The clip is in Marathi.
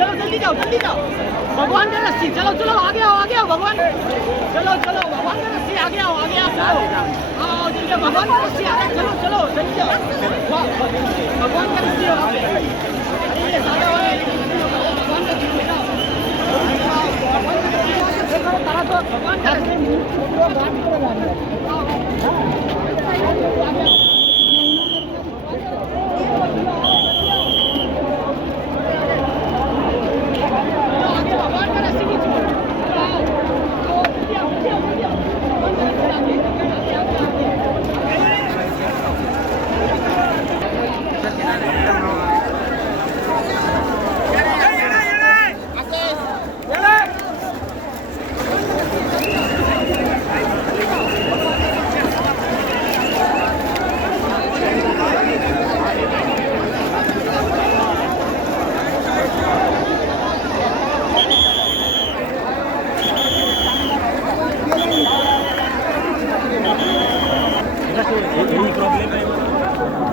चलो जल्दी जाओ भगवान का रस्सी चलो चलो आगे आओ भगवान चलो चलो भगवान का रस्सी आगे आओ चलो आओ जल्दी भगवान का रस्सी आगे चलो चलो जल्दी जाओ भगवान का रस्सी वहाँ पे ये सादा वाला भगवान का रस्सी भगवान का रस्सी यही प्रॉब्लेम है।